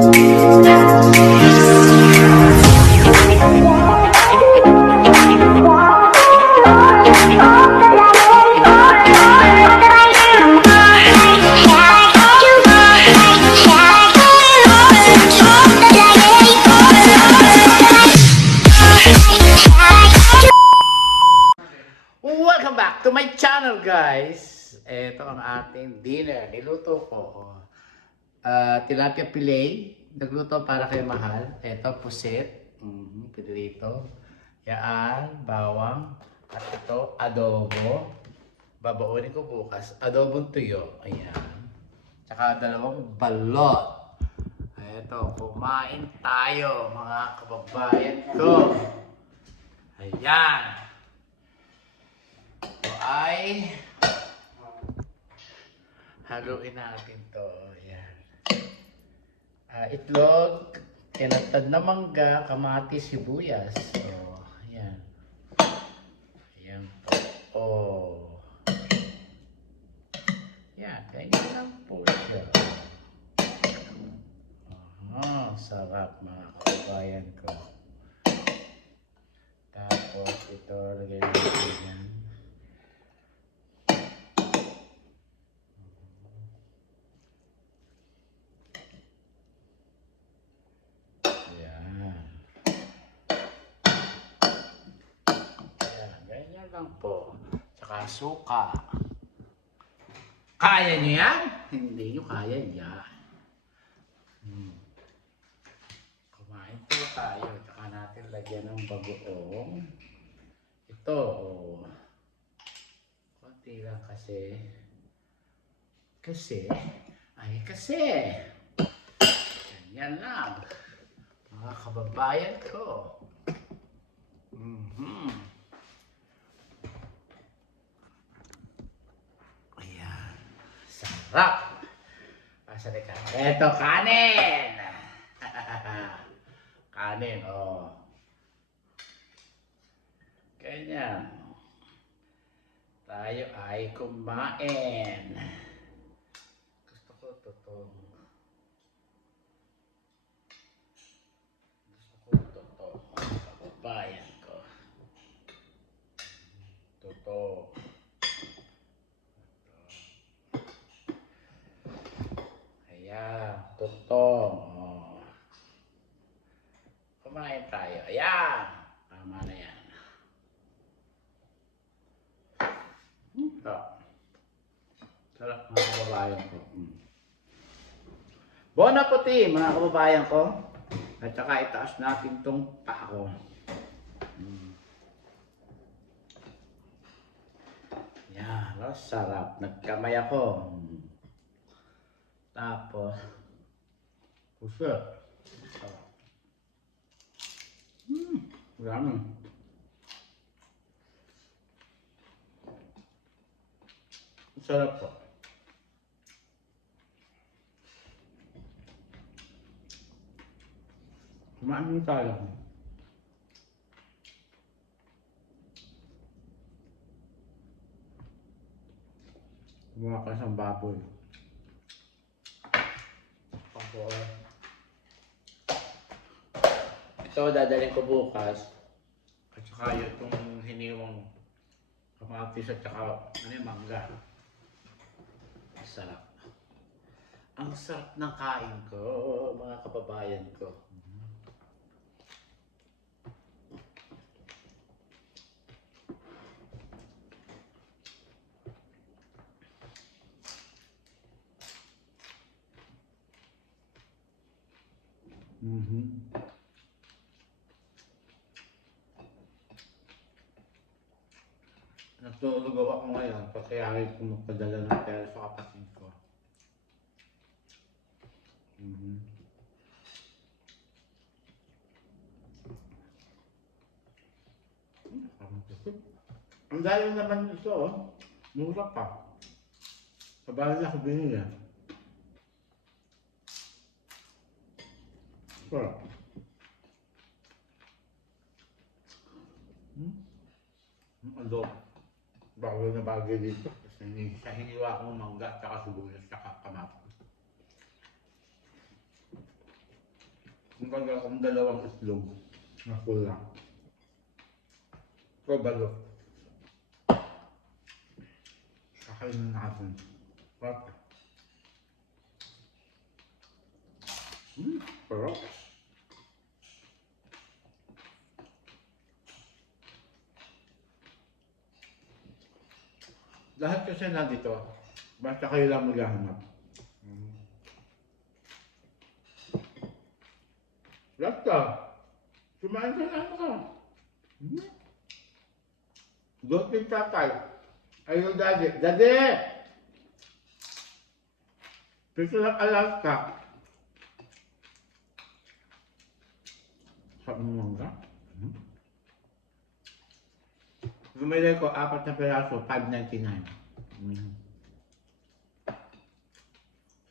Welcome back to my channel, guys. Ito ang ating dinner. Niluto ko tilapia fillet. Nagluto para kay Mahal. Ito pusit. Pinirito. Yan, bawang. At ito, adobo. Babaunin ko bukas. Adobong tuyo. Ayan. Tsaka dalawang balot. Ito, kumain tayo, mga kababayan ko. Ayan. Ay haluin natin to. Ayan. Itlog, kinatad na mangga, kamatis, sibuyas. Ayan. Ayan po. Ayan, ganyan lang po siya. Sarap, mga kababayan ko. Tapos ito, lagay natin yan. Lang po. Tsaka suka. Kaya nyo yan? Hindi nyo kaya yan. Kumain po tayo. Tsaka natin lagyan ng bagoong. Ito. Konti lang kasi. Kasi. Ganyan lang. Mga kababayan ko. Sarap! Pasali ka. Eto, kanin! Kanin, Ganyan. Tayo ay kumain. Gusto ko totong. Kababayan ko. Totoo. Tutong. Kumain tayo. Ayan. Tama na yan. Sarap, mga kababayan ko. Bon appetit, mga kababayan ko. At saka itaas natin itong paa ko. Yan. Sarap. Nagkamay ako. Tapos pusit. Dami. Sarap po. Kumain tayo. Gumawa ka ng baboy. Ito dadalhin ko bukas. At saka itong hiniwang kamatis at saka mangga. Sarap. Ang sarap ng kain ko, mga kababayan ko. Nagtulog ako ngayon kasi ayaw ko magpadala ng pera sa kapatid ko. Ang dahil naman ito, mura pa. Sa bahay ako binili. Sarap. Adobo. Bagay na bagay dito. Kasi sa hiniwa ko mangga at saka sibuyas at saka kamatis. Kumbaga kung dalawang itlog na kulang. Ito balot. Kakainin natin. Sarap. Sarap. Lahat kasi nandito. Basta kayo lang maghahanap. Lahat ka. Kumain ka na ka. Doon din tatay. Ayaw daddy. Daddy! Pito lang alam ka. Sabi mo nga? Bumili ko 4 na peraso, $5.99.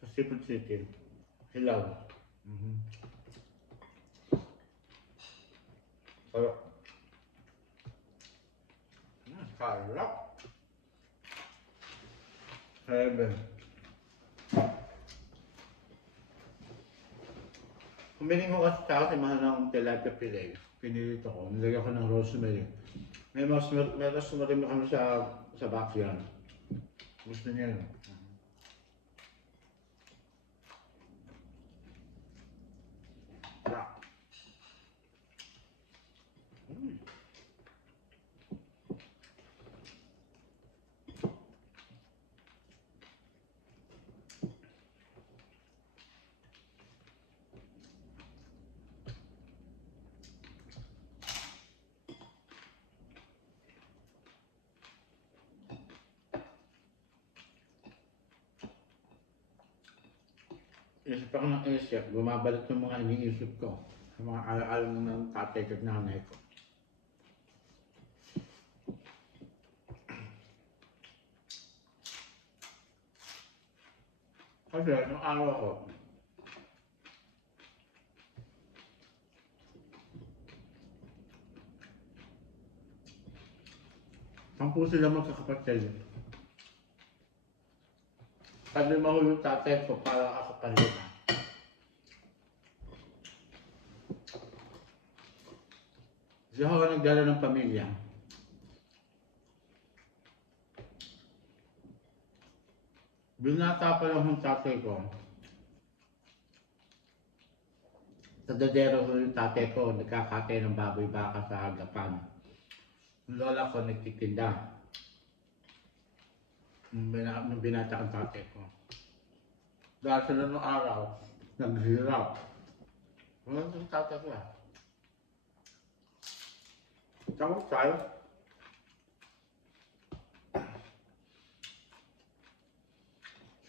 Sa Seafood City. Hilaw. Sarap. Sarap. 7. Kumiling ko kasi sa akin mahal ng tilapia fillet. Pinilito ko. Nilagyan ko ng rosemary. May rosemary kami sa backyard. Gusto niya yun. Isip ako ng isip, bumabalik yung mga iniisip ko. Yung mga alaala ng tatay at nanay ko. Kasi nung araw ko, sampu sila magkakapatid. Pag mahuli yung tatay ko, parang ako kanina. Siya ako nagdala ng pamilya. Binata pa lang yung tatay ko. Sa dadero ko yung tatay ko, nagkakatay ng baboy baka sa agapan. Yung lola ko nagtitinda. Nung binata ang tatay ko. Dahil sila nung araw, naghirap. Wala yung tatay ko ah. Tapos tayo.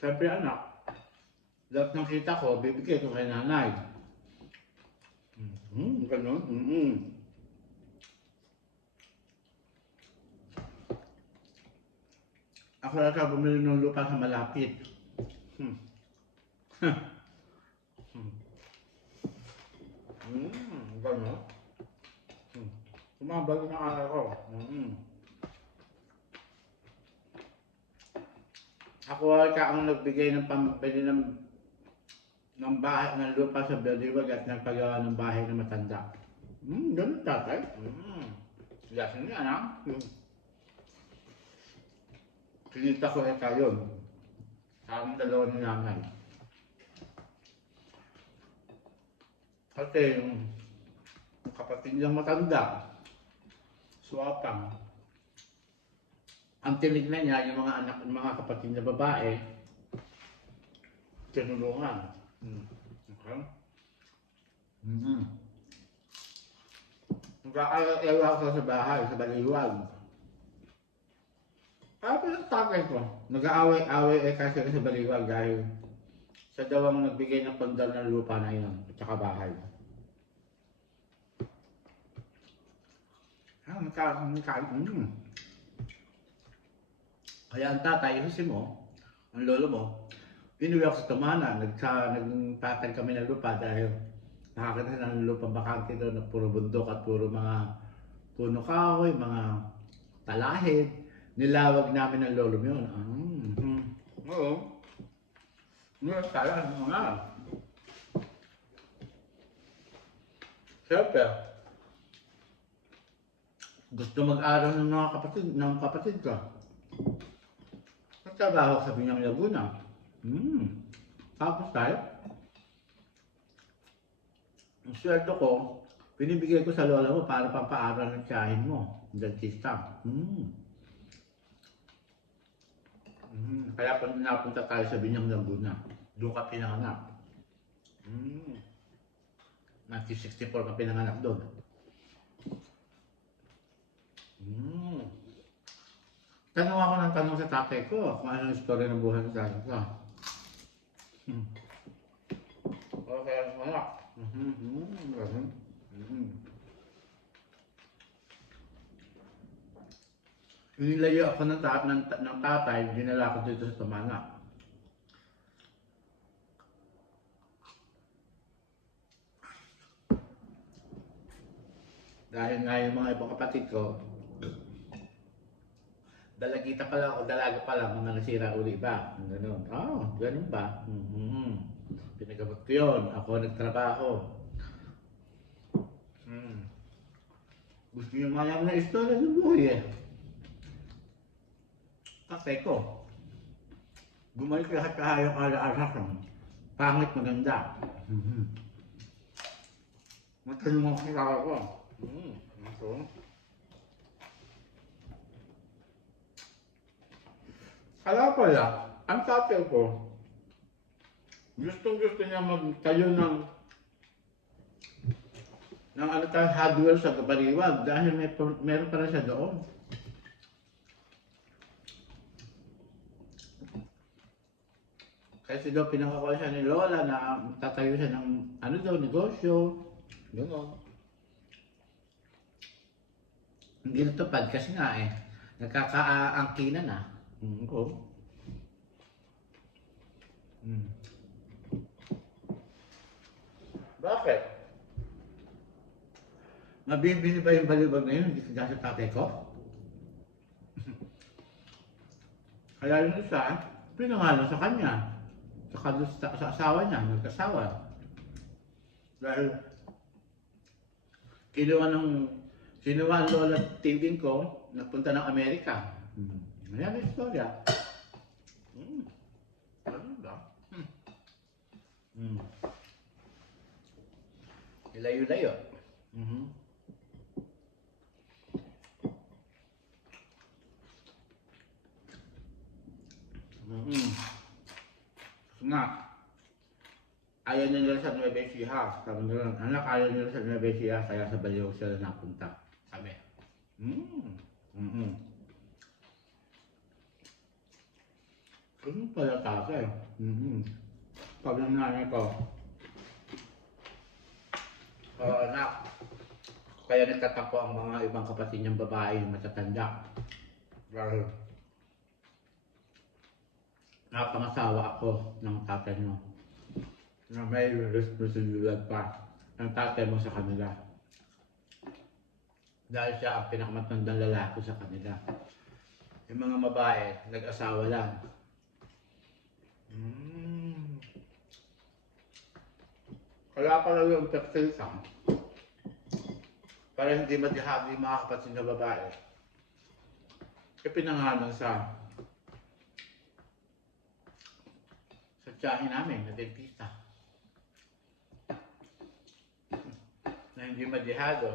Siyempre anak, lahat ng kita ko, bibigay ko kay nanay. Ganun. Ako na bumili ng lupa sa malapit. Gano'n. Kumabalo na araw ko. Ako ay ang nagbigay ng pambili ng bahay, ng lupa sa Baliwag at nagpagawa ng bahay na matanda. Ganun tatay. Lasin niya na. Pinita ko na tayo. Sa aming dalawa ni nanay. Kasi yung kapatid niyang matanda, swapang. Ang tinignan niya, yung mga anak, mga kapatid na babae, tinulungan. Okay? Nag-aayaw ako sa bahay, sa Baliwag. Sabi ng tatay ko, nag-aaway-away kasi sa Baliwag dahil sa daw ang nagbigay ng pundal ng lupa na yun, at saka bahay. Kaya ang tatay, kasi mo, ang lolo mo, pinuwi ako sa Tumana, nagpatag kami ng lupa dahil nakakita ng lupa bakante doon na puro bundok at puro mga puno kahoy, mga talahid. Nilawag namin ng lolo mo yun. Oo. Kaya ano nga. Siyempre, gusto mag-aral ng mga kapatid ko. Nagtrabaho sa Binyang Laguna. Tapos tayo, ang sweldo ko, binibigay ko sa lola mo para pampaaral ng tiyahin mo, dentista. Kaya pag napunta tayo sa Binyang Laguna, doon ka pinanganak. 1964 ka pinanganak doon. Tanong ako ng tanong sa tatay ko kung anong istorya ng buhay ng tatay ko. Okay, anak. Inilayo ako ng tatay, dinala ko dito sa Tamana. Dahil nga yung mga ibang kapatid ko, dalagita pa lang o dalaga pa lang, mga nasira uli ba? Ganun. Ganun ba? Pinagamot ko yun. Ako nagtrabaho. Gusto nyo mayang na istorya ng buhay eh. Tatay ko, bumalik lahat kahayang ala-ala sa pangit maganda. Matanong ako sa ako. Kala pala, ang tatay ko, gustong-gusto niya magtayo ng ano tayo, hardware sa Kabaliwag dahil meron pa rin siya doon. Kasi daw pinakakuha siya ni Lola na tatayo siya ng ano daw, negosyo. Gano'n. Hindi natupad kasi nga eh, nagkakaangkinan na. Bakit? Mabibili ba yung baliwag na yun? Hindi kaya sa tatay ko? Kaya yung isa, pinangalan sa kanya. Sa asawa niya, nagkasawa. Dahil kinuha ang lola tibing ko, nagpunta ng Amerika. Ayan ang istorya. Ano ba? Layo-layo. Nga, ayaw nila sa Nueva Ecija. Sabi nila, anak, ayaw nila sa Nueva Ecija, kaya sa Baliw sila napunta. Sabi. Ganun pala tatay. Sabi ng nanay ko, anak, kaya nagtatampo ang mga ibang kapatid niyang babae yung matatanda. Dahil napangasawa ako ng tatay mo na may responsibilidad pa ng tatay mo sa kanila. Dahil siya ang pinakamatandang lalaki sa kanila. Yung mga babae, nag-asawa lang. Kaya pala yung perfecta para hindi madihado yung mga kapatid na babae. Pinangalan sa tiyahin namin na dentista. Na hindi madihado.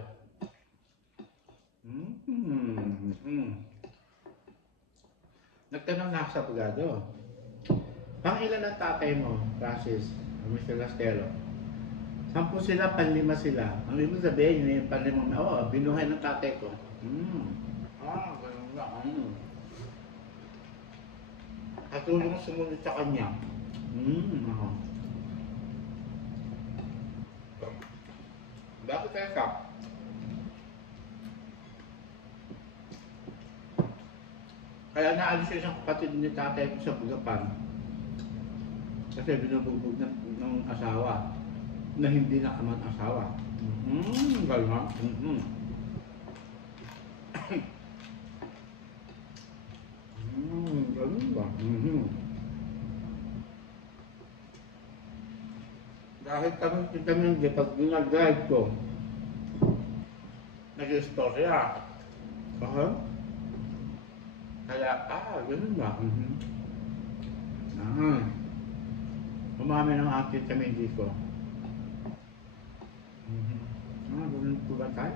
Nagtanong na ako sa abogado. Pangilan ang tatay mo, Francis, Mr. Lastelo? 10 sila, 5 sila. Ang ibig sabihin, yung 5, binuhay ng tatay ko. Ganun nga. Katulong sumunod sa kanya. Bakit tayo ka? Kaya naalis yung isang kapatid ni tatay ko sa Bugapan. Kasi binubugbog ng asawa na hindi nakaman asawa. Galma. Ganun ba? Dahil kami pag ginag-drive ko, nag-istorya. Aha. Kaya, ganun ba? Ah, umami ng aking kamindi ko. Ganun po ba tayo?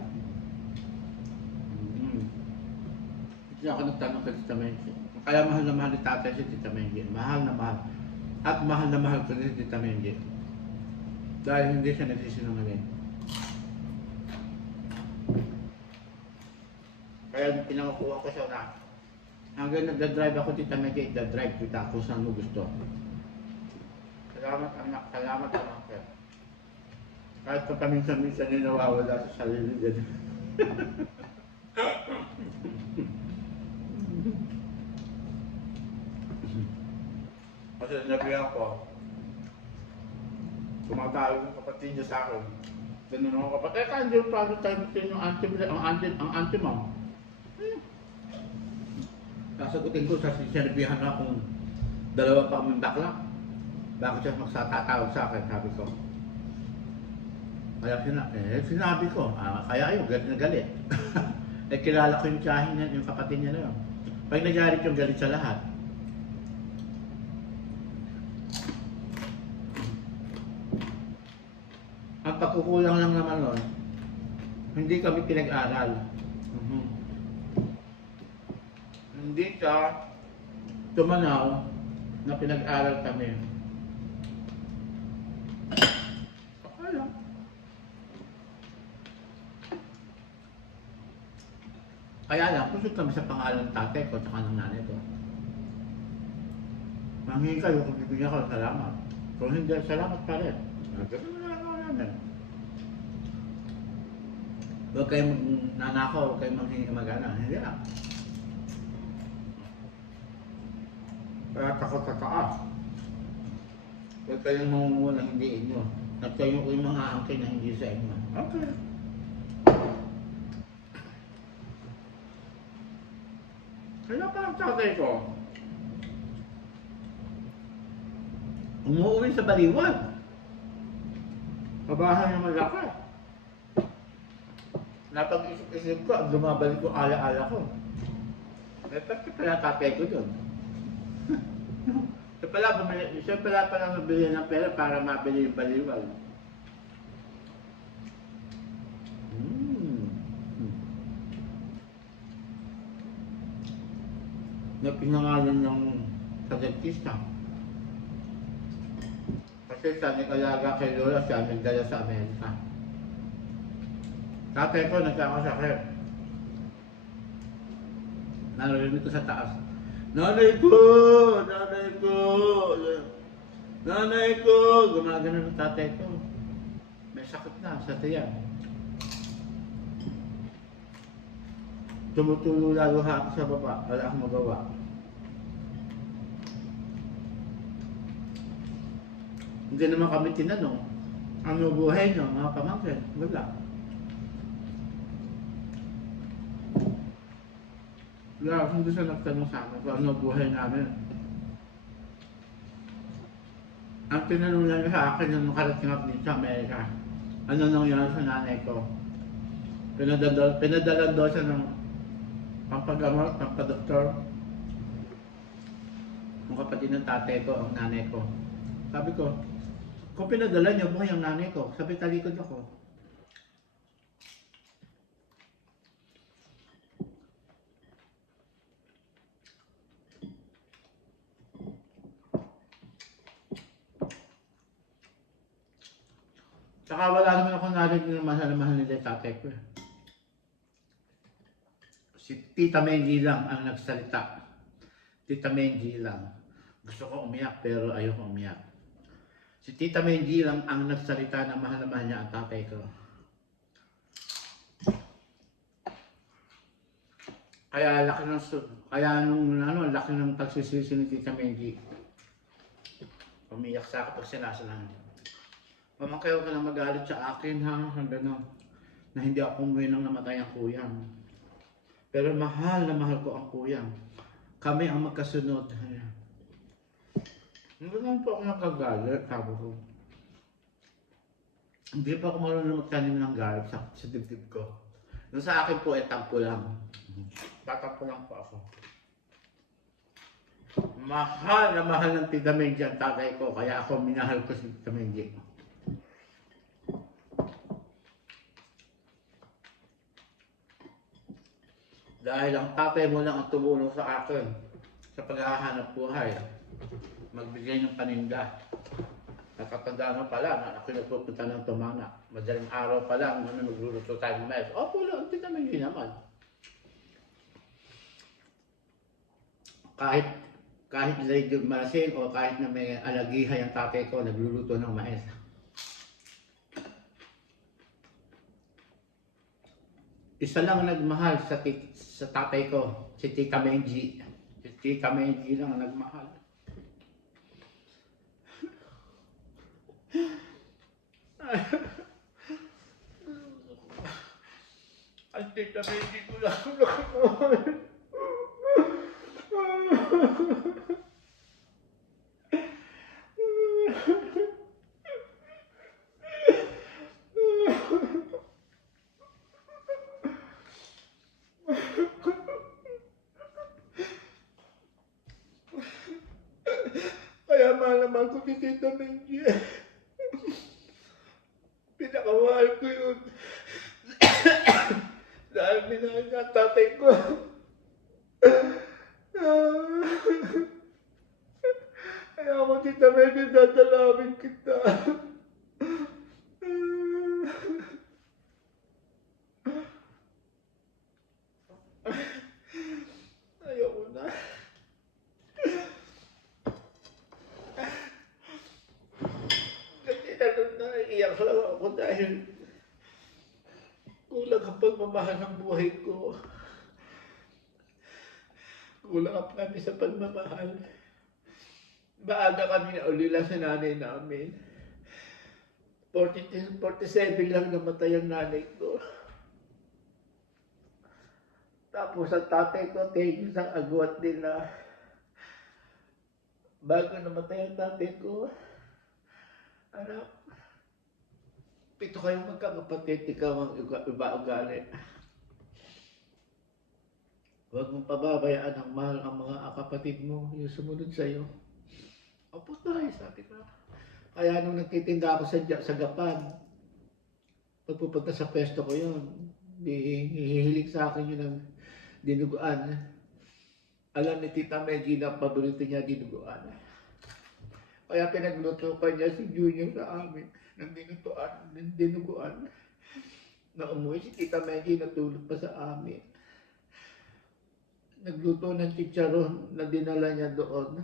Hindi ako nagtanong kay Tita Menji. Kaya mahal na mahal ni tatay si Tita Menji. Mahal na mahal. At mahal na mahal ko si Tita Menji. Dahil hindi siya nagsisinungaling. Kaya pinakukuha ko siya na hanggang nagdadrive ako Tita Menji, nagdadrive kita kung saan mo gusto. Salamat anak, salamat anak. Kahit pa paminsan-minsan yung nawawala sa sarili din. Kasi sinabihan ko, tumatawag yung kapatid niya sa akin. Ganun ako kapatid, hindi mo paano tayo matin yung auntie mo. Sasagutin ko, sinabihan na akong dalawa pa kaming bakla. Bakit siya magsatatawag sa akin, sabi ko. Kaya sinabi ko, kaya ayun, galit na galit. Kilala ko yung tiyahin niya, yung kapatid niya na yun. Pag nagalit yung galit sa lahat. Ang pagkukulang lang naman nun, hindi kami pinag-aral. Hindi ka tumanaw na pinag-aral kami. Kaya Kaya lang, kusog kami sa pangalan ng tatay ko at ng nanay ko. Manghingi kayo kung bibigyan ko, salamat. Kung hindi, salamat pa rin. Ganun na lang ako namin. Huwag kayong nanakaw, huwag kayong manghingi magana. Hindi lang. Kaya takot sa taas. Huwag kayong mamumuha na hindi inyo. At kayo yung mga angkin na hindi sa inyo. Okay. Kaya pa ang tatay ko, umuwi sa baliwan. Kabahan ng malaki. Napag-isip-isip ko, at lumabalik ko ala-ala ko. Bakit pala tatay ko dun? Siya pala mabili ng pera para mabili yung baliwan. Na pinangalan ng pag-artista. Kasi siya nag-alaga kay Lola, siya nagdala sa Amerika. Tatay ko nagkakasakit. Narinig ko sa taas. Nanay ko! Nanay ko! Nanay ko! Gumagano ng tatay ko. May sakit na sa tiyan. Tumutulo lalo ako sa baba. Wala akong magawa. Hindi naman kami tinanong. Ano buhay nyo, mga pamangkin? Wala. Wala, hindi siya nagtanong sa amin kung ano buhay namin. Ang tinanong lang sa akin nung nakarating ako dito sa Amerika, ano nangyari sa nanay ko? Pinadala daw siya ng pampagamot, pampadoktor. Yung kapatid ng tatay ko, ang nanay ko. Sabi ko, kung pinadala niyo, buhay ang nanay ko. Sabi, talikod ako. Saka wala naman ako narinig na mahal na mahal nila yung tatay ko. Si Tita Menji lang ang nagsalita. Tita Menji lang. Gusto ko umiyak pero ayoko umiyak. Si Tita Menji lang ang nagsalita na mahal niya ang tatay ko. Kaya laki ng pagsisisi ni Tita Menji. Umiyak sa akin pag sinasalan. Mama, kayo ka lang magalit sa akin ha, gano'n. Na hindi ako umuwi nang namatay ang kuyang. Pero mahal na mahal ko ang kuyang. Kami ang magkasunod. Hindi lang po ako nakagalit, sabi ko. Hindi pa ako marunong magtanim ng galit sa dibdib ko. Yung sa akin po, tampo lang. Tatampo lang po ako. Mahal na mahal ng Tita Menji ang tatay ko, kaya ako minahal ko si Tita Menji. Dahil ang tatay mo lang ang tumulong sa akin sa paghahanap buhay. Magbigay ng paninda. Nakatandaan mo pala na ako nagpupunta ng Tumana. Madaling araw pa lang, magluluto tayo ng mais. Opo lang, Tita Menji naman. Kahit medyo malasing o kahit na may alagihay ang tatay ko, nagluluto ng mais. Isa lang nagmahal sa tatay ko, si Tita Menji. Si Tita Menji lang ang nagmahal. Ang Tita Menji ko lang ang nagmahal. Kaya mahal naman ko si Tita Menji. Pinakamahal ko yun. Dahil minahal niya ang tatay ko. Kaya ako, Tita Menji, dadalawin kita. Ayoko na. Kasi naiiyak lang ako dahil kulang ang pagmamahal ng buhay ko. Kulang ang kami sa pagmamahal. Maaga kami naulila sa nanay namin. 47 lang namatay ang nanay ko. Tapos ang tatay ko, 10 years ang agwat nila. Bago namatay ang tatay ko, anak, 7 kayong magkakapatid, ikaw ang iba-ugali. Huwag mong pababayaan ang mahal ang mga kapatid mo, yung sumunod sa'yo. Opo tayo, sabi ko. Kaya nung nagtitinda ako sa Gapan, pagpupunta sa pwesto ko yun, hihilig sa akin yun ng dinuguan. Alam ni Tita Menji na paborito niya dinuguan. Kaya pinagluto pa niya si Junior sa amin ng dinuguan. Na umuwi si Tita Menji, natulog pa sa amin. Nagluto ng chicharon na dinala niya doon.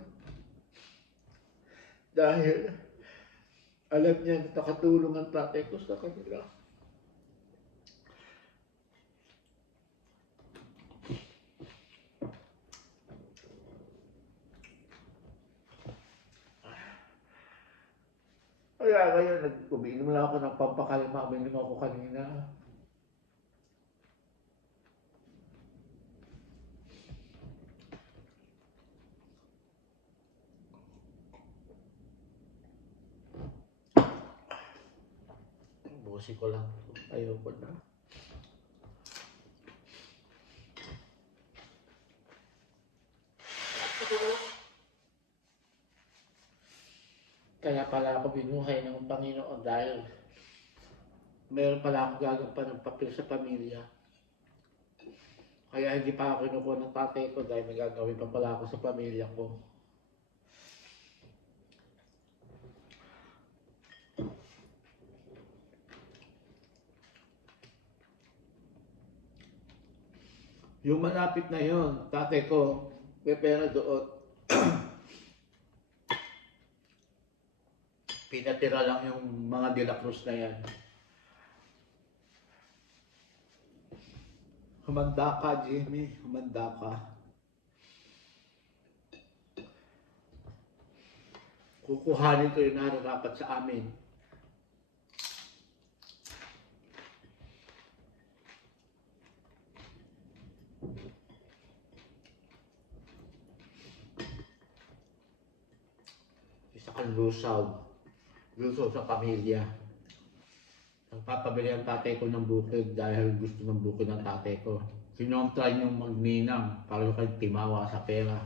Dahil alam niya na nakatulong ang tatay ko sa kanila. Kaya ngayon, umiinom lang ako ng pampakalma. Umiinom ako kanina. Busi ko lang. Ayoko na. Kaya pala ako binuhay ng Panginoon dahil meron pala akong gagampan ng papel sa pamilya. Kaya hindi pa ako kinukuha ng tatay ko dahil may gagawin pa pala ako sa pamilya ko. Yung malapit na yon, tatay ko, may pera doon. Pinatira lang yung mga De La Cruz na yan. Humanda ka, Jimmy. Humanda ka. Kukuhanin ko yung nararapat sa amin. Isa kang lusaw. Lusaw sa pamilya. Napapabili ang tatay ko ng bukid dahil gusto ng bukid ng tatay ko. Sinong-try niyong magninang para kayo timawa sa pera.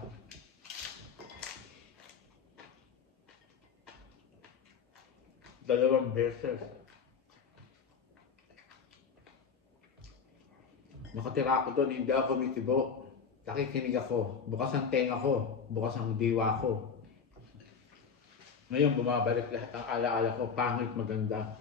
Dalawang beses. Nakatira ako doon, hindi ako kumitibo. Nakikinig ako. Bukas ang tenga ko. Bukas ang diwa ko. Ngayon bumabalik lahat ang alaala ko. Pangit, maganda.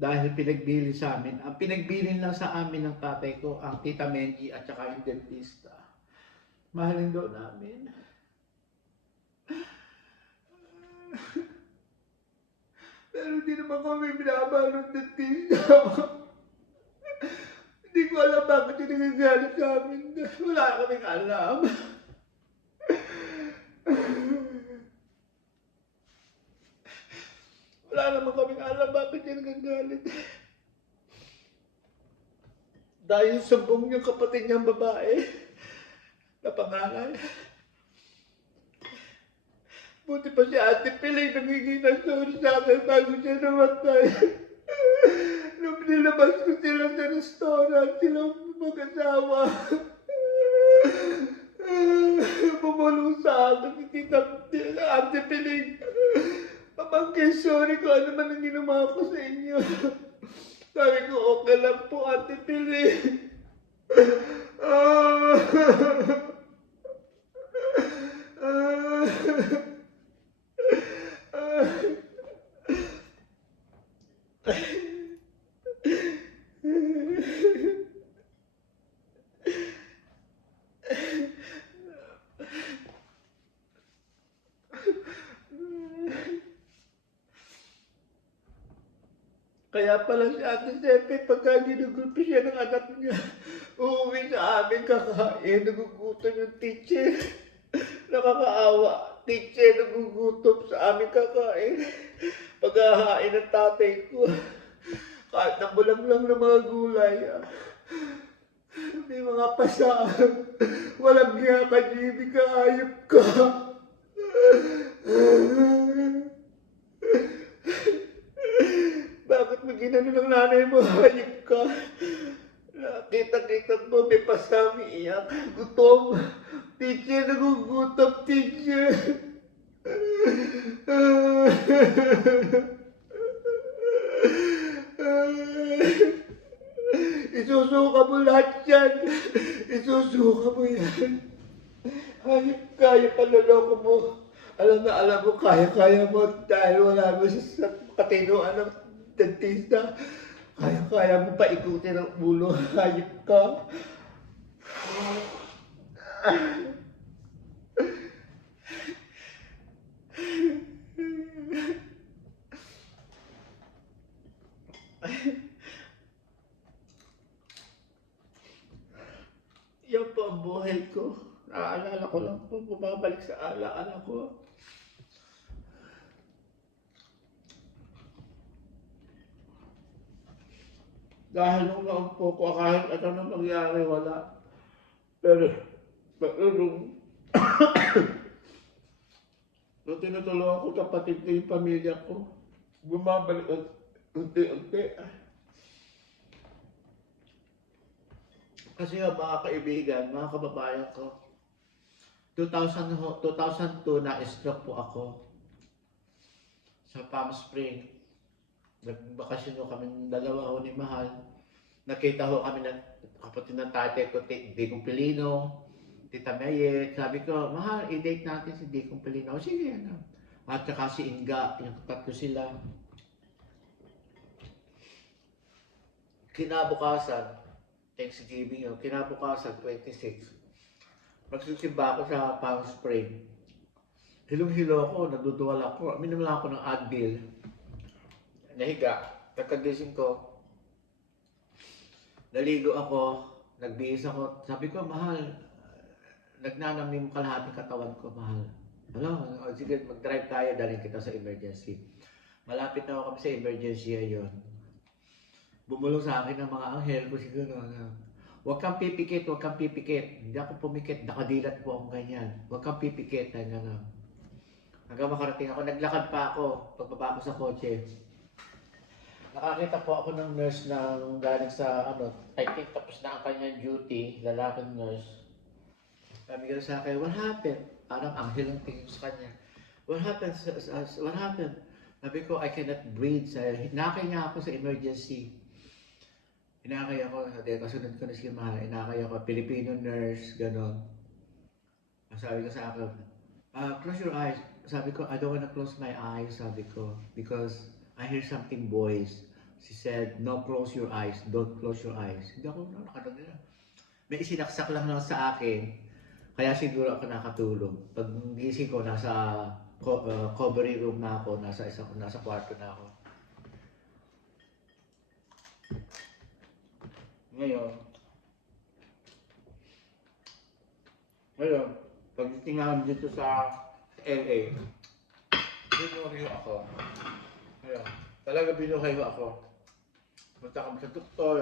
Dahil pinagbili sa amin. Ang pinagbilin lang sa amin ng tatay ko, ang tita Menji at saka yung dentista. Mahalin daw namin. Pero hindi naman kami binabalo ng dentista. Hindi ko alam bakit yung nagagalit sa amin. Wala kaming alam. Wala naman kaming alam bakit yung nagagalit. Dahil sumbong yung kapatid niyang babae na pangalan. Buti pa si Ate Piling nangingin ng sorry sa akin bago siya namatay. Nung nilabas ko sila sa restaurant, silang mag-asawa. Bumulong sa akin si Tita Ate Piling. Pamangkin, sorry ko ano man ang ginawa ko sa inyo. Sabi ko, okay lang po, Ate Piling. Kaya pala si Ate Sepe, pagka ginugulpi siya ng anak niya, uuwi sa amin kakain, nagugutom yung teacher. Nakakaawa, teacher nagugutom sa amin kakain. Paghahain ng tatay ko, kahit nabulang lang ng mga gulay, may mga pasaan, walang niya ka, Jimmy, kaayop ka. Bakit mo ginano ng nanay mo? Hayop ka. Nakita-kita mo, may pasami iyak. Gutom. Teacher, nagugutom, teacher. Isusuka mo lahat yan. Isusuka mo yan. Hayop ka, yung panloloko mo. Alam na alam mo, kaya-kaya mo dahil wala mo sa katinoan ng dentista. Kaya-kaya mo pa ikutin ang ulo. Hayop ka. Yan po ang buhay ko. Naaalala ko lang po, bumabalik sa alaala ko. Dahil nung naumpo ko, kahit ano na nangyari, wala. Pero nung tinutulungan ko kapatid ko yung pamilya ko, bumabalik unti-unti. Kasi mga kaibigan, mga kababayan ko, 2002 na-stroke po ako sa Palm Spring. Nagbakasyon kami ng dalawa ho ni Mahal. Nakita ho kami ng kapatid ng tatay ko, Digong Pilino, Tita Mayet. Sabi ko, Mahal, i-date natin si Digong Pilino. Sige, ano. At saka si Inga, yung tatlo sila. Kinabukasan, Thanksgiving yun, kinabukasan, 26. Magsisimba ako sa Palm Spring. Hilong-hilo ako, naduduwal ako. Minum lang ako ng Advil. Nahiga, pagkagising ko, naligo ako, nagbihis ako. Sabi ko, Mahal, nagnanamim kalahating katawan ko, Mahal. Ano, sige, mag-drive tayo, dalhin kita sa emergency. Malapit na ako kami sa emergency yun. Bumulong sa akin ng mga anghel ko siguro. Huwag kang pipikit, huwag kang pipikit. Hindi ako pumikit, nakadilat po akong ganyan. Huwag kang pipikit, gano'n. Hanggang makarating ako, naglakad pa ako, pagbaba ko sa kotse. Nakakita po ako ng nurse na galing sa, I think tapos na ang kanyang duty, lalaking nurse. Sabi ko sa akin, what happened? Parang anghel ang tingin sa kanya. What happened? What happened? Sabi ko, I cannot breathe. Hinakay niya ako sa emergency. Hinakay ako, kasunod ko na si Mahal. Hinakay ako, Filipino nurse, gano'n. Sabi ko sa akin, close your eyes. Sabi ko, I don't wanna close my eyes, sabi ko, because I hear something voice. She said, no, close your eyes. Don't close your eyes. Hindi ako nakatagala. May isinaksak lang sa akin. Kaya siguro ako nakatulog. Pag gising ko, nasa covery room na ako, nasa kwarto na ako. Ngayon, pagdating namin dito sa LA, binuhay ako. Ngayon, talaga binuhay ako. Punta kami sa doktor,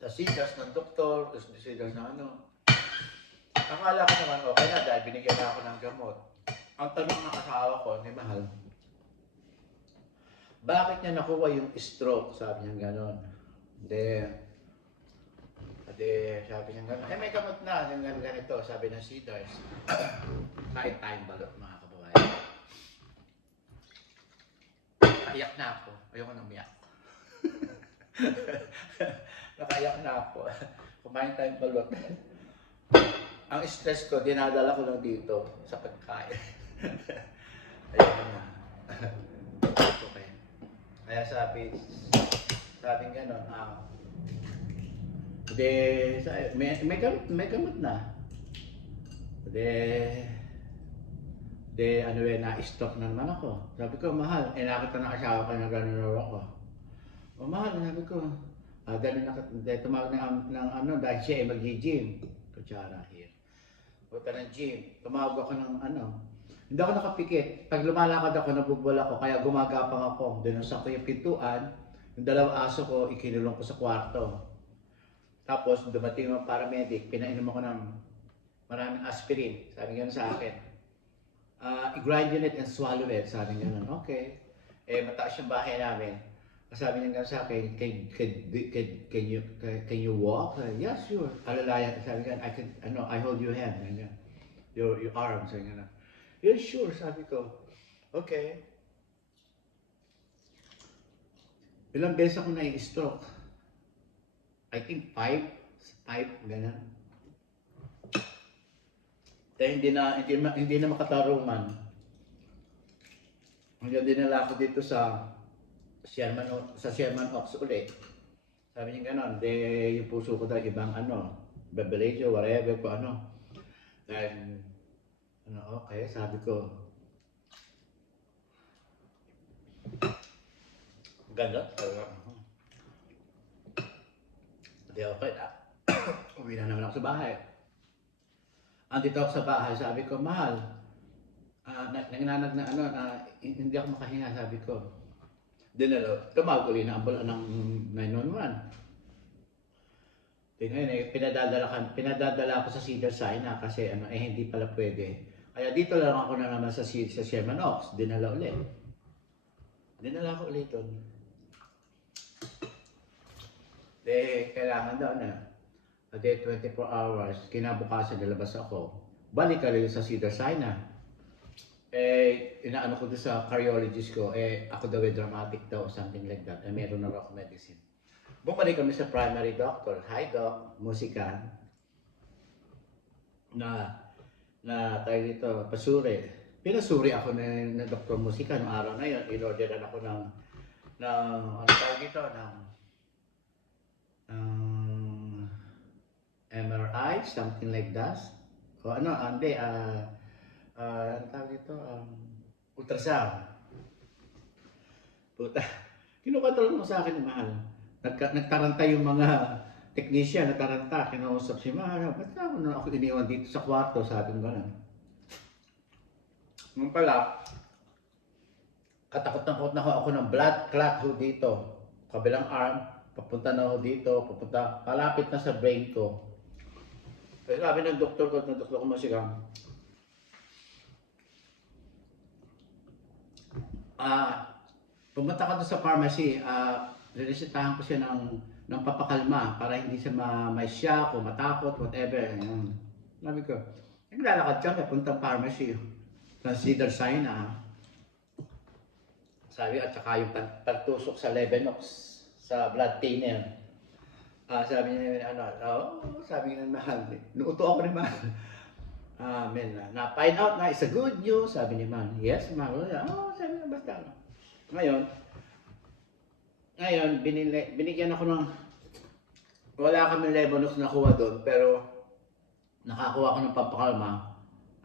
Tasidas ng doktor, tapos tasidas na Akala ko naman okay na dahil binigyan na ako ng gamot. Ang tanong ng asawa ko, ni Mahal, bakit niya nakuha yung stroke? Sabi niya gano'n. Sabi niya gano'n. May gamot na, yung ganito, sabi ng Cedars. Kain tayong balot, mga kababayan. Nakaiyak na ako. Ayoko nang umiyak. Nakaiyak na ako. Kumain tayong balot. Ang stress ko, dinadala ko lang dito sa pagkain. Ayoko na. Okay. Kaya sabi gano'n, may gamot na. Na-stop na naman ako. Sabi ko, Mahal, nakita na asawa ko na gano'n ako. Mahal, sabi ko, tumawag dahil siya ay mag-gym. Kutsara here. Punta ng gym. Tumawag ako ng hindi ako nakapikit. Pag lumalakad ako, nabubula ako, kaya gumagapang ako. Dinusak ko yung pintuan, yung dalawang aso ko, ikinulong ko sa kwarto. Tapos, dumating yung paramedic, pinainom ako ng maraming aspirin. Sabi nga sa akin, i-grind it and swallow it. Sabi nga, okay. Mataas yung bahay namin. Sabi niya nga sa akin, can you walk? Yes, sure. Alalayan. Sabi nga, I hold your hand. Your arms. Sabi nga, yes, sure. Sabi ko, okay. Ilang beses ako na-stroke. I think 5, ganun. Kaya hindi na makatarungan. Hanggang dinala ako dito sa Sherman Oaks ulit. Sabi niya gano'n, yung puso ko daw ibang Bebelatio, whatever ko Dahil, okay, sabi ko, ganda, Hindi okay na. Uwi na naman ako sa bahay. Andito ako sa bahay, sabi ko, Mahal, nanginanag na hindi ako makahinga, sabi ko. Tumawag ulit na ambula ng 911. Ngayon pinadadala ako sa Cedars-Sinai kasi hindi pala pwede. Kaya dito lang ako na naman sa Sherman Oaks, dinala ko ulit doon. Kailangan daw 24 hours, kinabukasan nilabas ako. Balik ka rin sa Cedars-Sinai. Inaano ko doon sa cardiologist ko, ako daw dramatic daw, something like that. Meron na ako medicine. Bumalik kami sa primary doctor. Hi doc, musika. Na tayo dito, pasuri. Pinasuri ako ng Dr. Musika noong araw na yun. In-orderan ako ng tawag dito, MRI, something like that. O tawag dito, ultrasound. Puta, kinukontrol mo sa akin, Mahal. Nagtaranta yung mga technician, kinausap si Mahal. Ba't ako iniwan dito sa kwarto, sabi ko gano'n. Nung pala, katakot na ako ng blood clot dito. Kabilang arm, papunta na ako dito, kalapit na sa brain ko. Kaya sabi ng doktor ko masigang, pumunta ka doon sa pharmacy, niresetahan ko siya ng papakalma para hindi siya ma-shock o matakot, whatever. Ayun. Sabi ko, naglalakad ka, puntang pharmacy. Consider sign Sabi, at saka yung pagtusok sa Levenox, sa blood thinner. Sabi niya, sabi niya, mahal. Nuuto ako ni mahal. Na-find out na, it's a good news. Sabi ni man, yes, mahal. Sabi niya, basta. Ngayon, binigyan ako ng, wala kami Levenox nakuha doon, pero nakakuha ko ng pampakalma,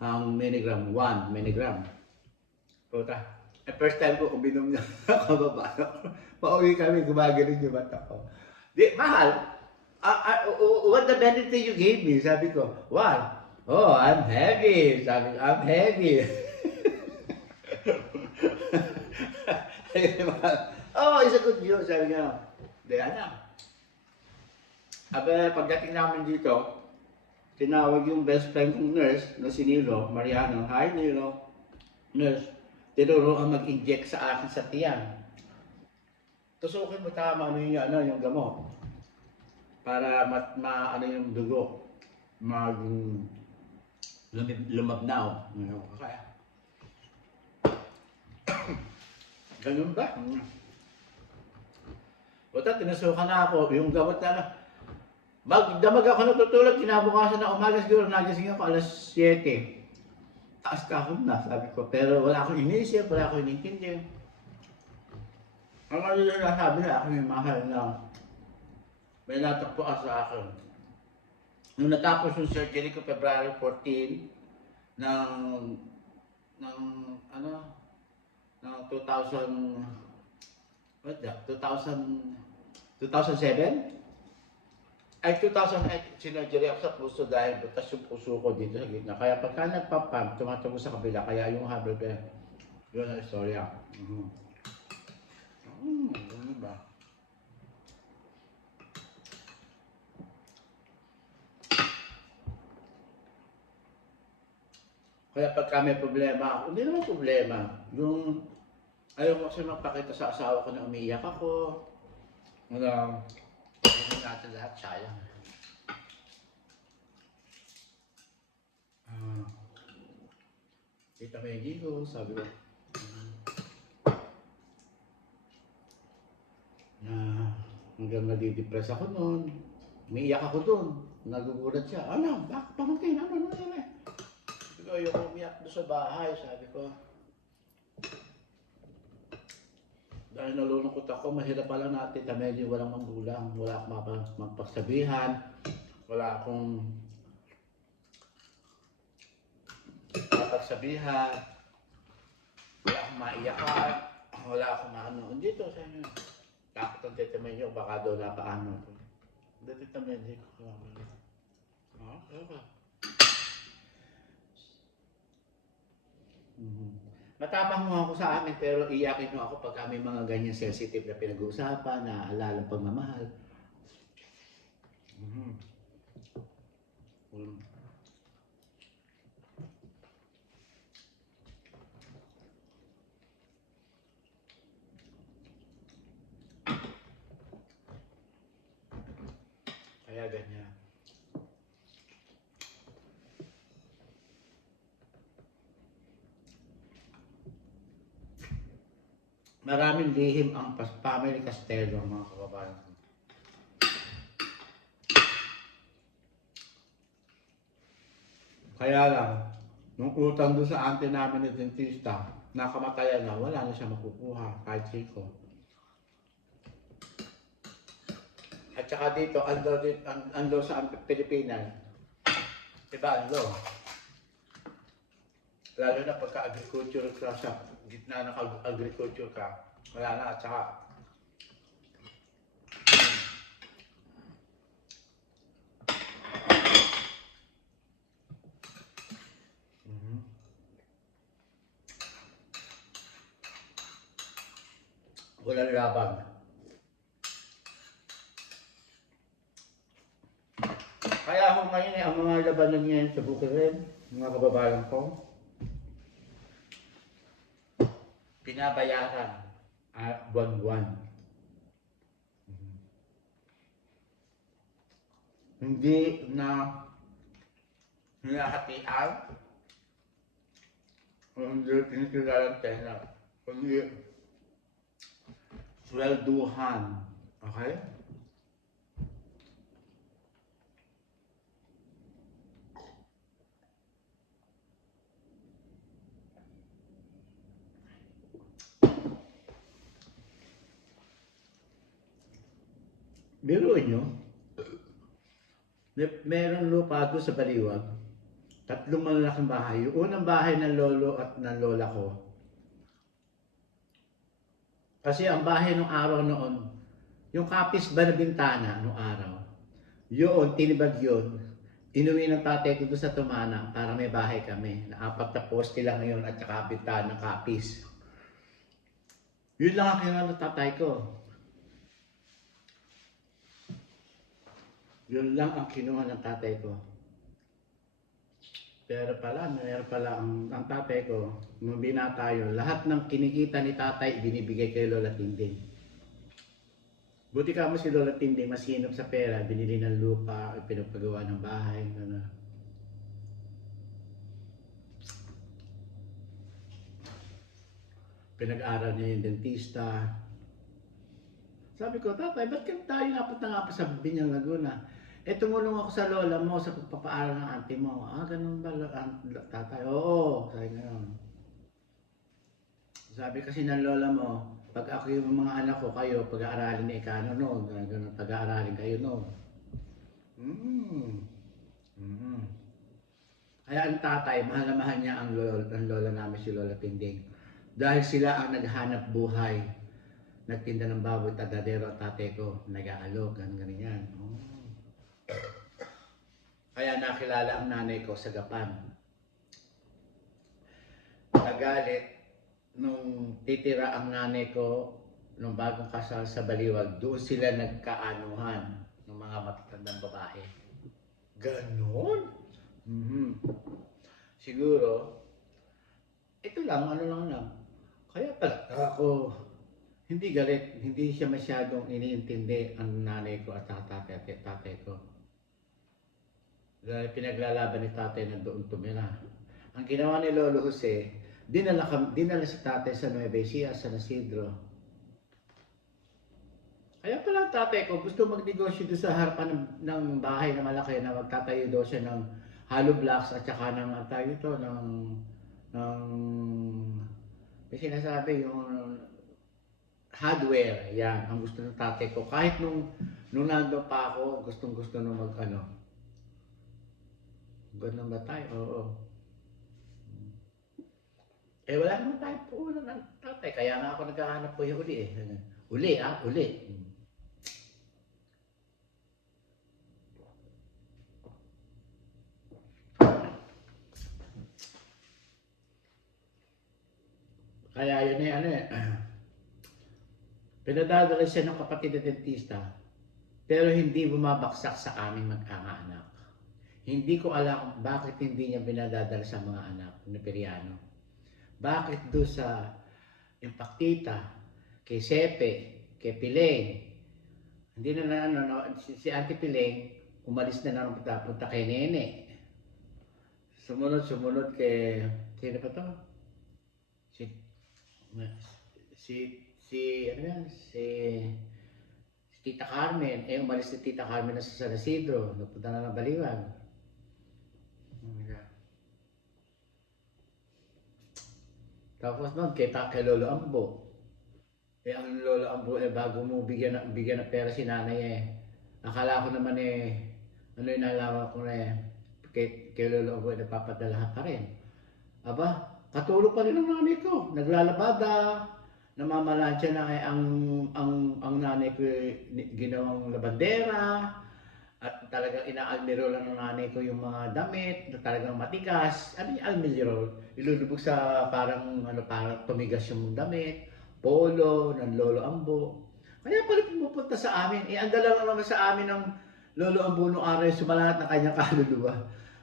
ang milligram, 1 milligram. Puta, first time ko uminom niya, kababa. Pauwi kami, gumagaling yung mata ko. Di, mahal, what the benefit you gave me? Sabi ko, what? Oh, I'm heavy. Sabi ko, I'm heavy. It's a good news. Sabi niya, di na. Pagdating namin dito, tinawag yung best friend kong nurse na si Nilo, Mariano. Hi Nilo, nurse. Tinuro ang mag-inject sa akin sa tiyan. Tusukin mo tama yung gamot. Para yung dugo. Lumabnaw. Kaya. Ganun ba? Buta, tinusukan na ako. Yung gamot na magdamag ako natutulog, kinabukasan na umaga siguro, nagising ako alas 7. Taas kahon na, sabi ko. Pero wala akong inisip, wala akong inintindi. Ang ano yung nasabi na ako yung mahal na may natagpuan sa akin. Nung natapos yung surgery ko, February 14, ng 2007? Ay, 2008, sinurgery ako sa puso dahil butas yung puso ko dito sa gitna. Kaya pagka nagpapump, tumatakbo sa kabila, kaya yung habal pa yun ang istorya. Ano ba? Kaya pagka may problema ako, hindi naman problema. Yung ayaw ko kasi magpakita sa asawa ko na umiiyak ako. Hindi natin lahat, sayang. Kita Maggie ko, sabi ko, hanggang nadidepress ako noon. Umiiyak ako doon. Nagugulat siya. Bakit pamangkin? Ano nangyari? Sabi ko, ayoko umiyak doon sa bahay, sabi ko. Dahil nalulungkot ako, mahirap pala natin, medyo walang magulang, wala akong magpagsabihan, wala akong mapagsabihan, wala akong maiyakan, wala akong maano. Dito sa inyo, takot ang Tita Medyo, baka daw napaano. Dito Tita Medyo ko. Matapang mo ako sa amin, pero iyakin mo ako pag may mga ganyan sensitive na pinag-uusapan, na alalang pagmamahal. Kaya ganyan. Maraming lihim ang family Castelo, mga kababayan. Kaya lang, nung utang doon sa auntie namin ng dentista, nakamatayan na, wala na siya makukuha, kahit siko. At saka dito, ando sa Pilipinas, iba ando. Lalo na pagka-agriculture ka sa gitna ng agriculture ka, wala na, at saka walang laban. Kaya ako ngayon ang mga labanan ngayon sa Bukidnon, mga kababayan ko, pinabayaran buwan-buwan. Hindi na hinahatian, hindi pinisigalang pera, kundi swelduhan. Okay? Biruin nyo, meron lupa doon sa Baliwag. 3 malalaking bahay. Yung unang bahay ng lolo at ng lola ko. Kasi ang bahay nung araw noon, yung kapis ba na bintana nung araw, yun, tinibag yun. Inuwi ng tatay ko doon sa Tumana para may bahay kami. Na 4 na poste lang ngayon at saka bintana ng kapis. Yun lang ang kinuha ng tatay ko. Yun lang ang kinuha ng tatay ko. Pero pala, mayroon pala ang tatay ko, nung binata yun, lahat ng kinikita ni tatay, binibigay kay Lola Tinding. Buti ka mo si Lola Tinding, masinop sa pera, binili ng lupa, pinagpagawa ng bahay. Ano. Pinag-aral niya yung dentista. Sabi ko, tatay, ba't tayo napunta nga pa sa Binyang Laguna? Tumulong ako sa lola mo sa pagpapaaral ng auntie mo. Ganun ba, tatay? Oo, sabi gano'n. Sabi kasi ng lola mo, pag ako yung mga anak ko, kayo, pag-aaralin ni Ikano, no? Ganun, pag-aaralin kayo, no? Kaya ang tatay, mahal na mahal niya ang lola namin, si Lola Tinding. Dahil sila ang naghanap buhay. Nagtinda ng baboy, tagadero at tatay ko, nag-aalok, ganun yan. Kaya nakilala ang nanay ko sa Gapan. Nagalit nung titira ang nanay ko nung bagong kasal sa Baliwag, doon sila nagkaanuhan ng mga matatandang babae. Ganon? Siguro, ito lang, ano lang. Kaya pala ako, hindi galit, hindi siya masyadong iniintindi ang nanay ko at tatay ko. Dahil pinaglalaban ni tatay na doon tumira. Ang ginawa ni Lolo Jose, dinala si tatay sa Nueva Ecija, sa San Isidro. Kaya pala tatay ko gusto magnegosyo doon sa harapan ng bahay na malaki na magtatayo daw siya ng hollow blocks at saka ng may sinasabi yung hardware. Yan ang gusto ng tatay ko. Kahit nung nandun pa ako, gustong-gusto nung ganun ba tayo? Oo. Wala naman tayo po ng tatay. Kaya nga ako naghahanap po yung uli eh. Uli. Kaya yun pinadadala siya ng kapatid na dentista, pero hindi bumabaksak sa aming magkakaanak. Hindi ko alam bakit hindi niya binadadala sa mga anak na Periano. Bakit doon sa Impactita, kay Sepe, kay Pileng, hindi si Auntie Pileng, umalis na naman punta kay Nene. Sumunod kay, sino pa to? Si Tita Carmen. Umalis si Tita Carmen na sa San Isidro, napunta na ng Baliwag. Tapos nun, kay Lolo Ambo. Ang Lolo Ambo, bago mo bigyan ng pera si nanay akala ko naman ano yung nalaman ko kay Lolo Ambo, napapadala pa rin. Aba, katulog pa rin ang nanay ko. Naglalabada, namamalansya na ang nanay ko ginawang labandera. At talagang ina-almirol lang ng nanay ko yung mga damit na talagang matigas. Ano yung almirol? Ilulubog sa parang tumigas yung damit. Polo ng Lolo Ambo. Kaya pala pumupunta sa amin. Ang dala lang naman sa amin Lolo ang bunong araw yung sumalat ng kanyang kaluluwa.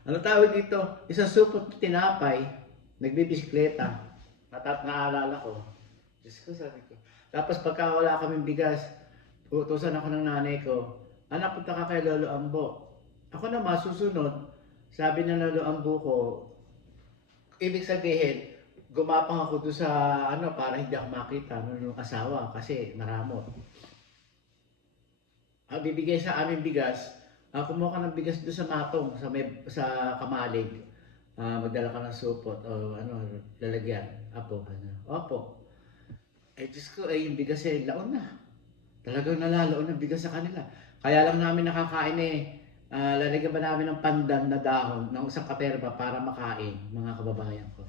Ano tawag dito? Isang supot na tinapay, nagbibisikleta. Naalala ko. Diyos ko, sabi ko. Tapos pagka wala kaming bigas, utusan ako ng nanay ko, anak, punta ka kay Lolo Ambo. Ako naman, susunod, sabi ng Lolo Ambo ko, ibig sabihin, gumapang ako doon sa para hindi ako makita ng asawa kasi maramot. Bibigay sa amin bigas, kumuha ka ng bigas doon sa matong, sa kamalig. Magdala ka ng supot o lalagyan. Opo. Diyos ko, yung bigas laon na. Talagang nalalaon ng bigas sa kanila. Kaya lang namin nakakain lalagyan ba namin ng pandan na dahon ng isang katerba para makain, mga kababayan ko.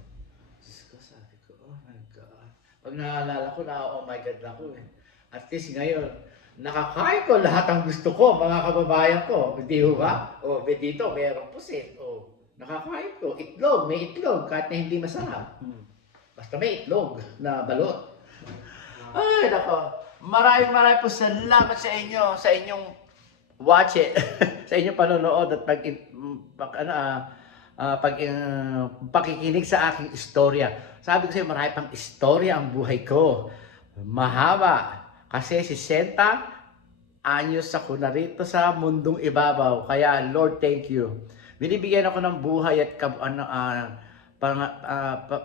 Diyos ko, sabi ko, oh my God. Pag naalala ko oh my God lang ko At least ngayon, nakakain ko lahat ang gusto ko, mga kababayan ko. Hindi ba? Dito, mayroong pusit. Nakakain ko. Itlog, may itlog, kahit na hindi masarap. Basta may itlog na balot. Ay, nako. Maraming po salamat sa inyo, sa inyong watch it, sa inyong panonood at pakikinig sa aking istorya. Sabi ko sa iyo, marami pang istorya ang buhay ko. Mahaba. Kasi 60 anyos ako na rito sa mundong ibabaw. Kaya, Lord, thank you. Binibigyan ako ng buhay at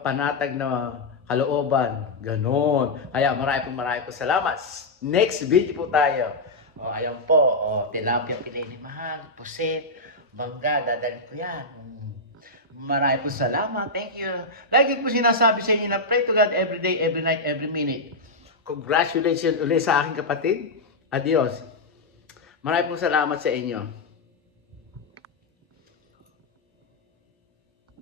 panatag na kalooban. Ganon. Kaya marami po salamat. Next video po tayo. Ayan po. Tilapia pininimahan, pusit, bangga, dadalhin ko yan. Marami po salamat. Thank you. Lagi po sinasabi sa inyo na pray to God every day, every night, every minute. Congratulations ulit sa aking kapatid. Adios. Marami po salamat sa inyo.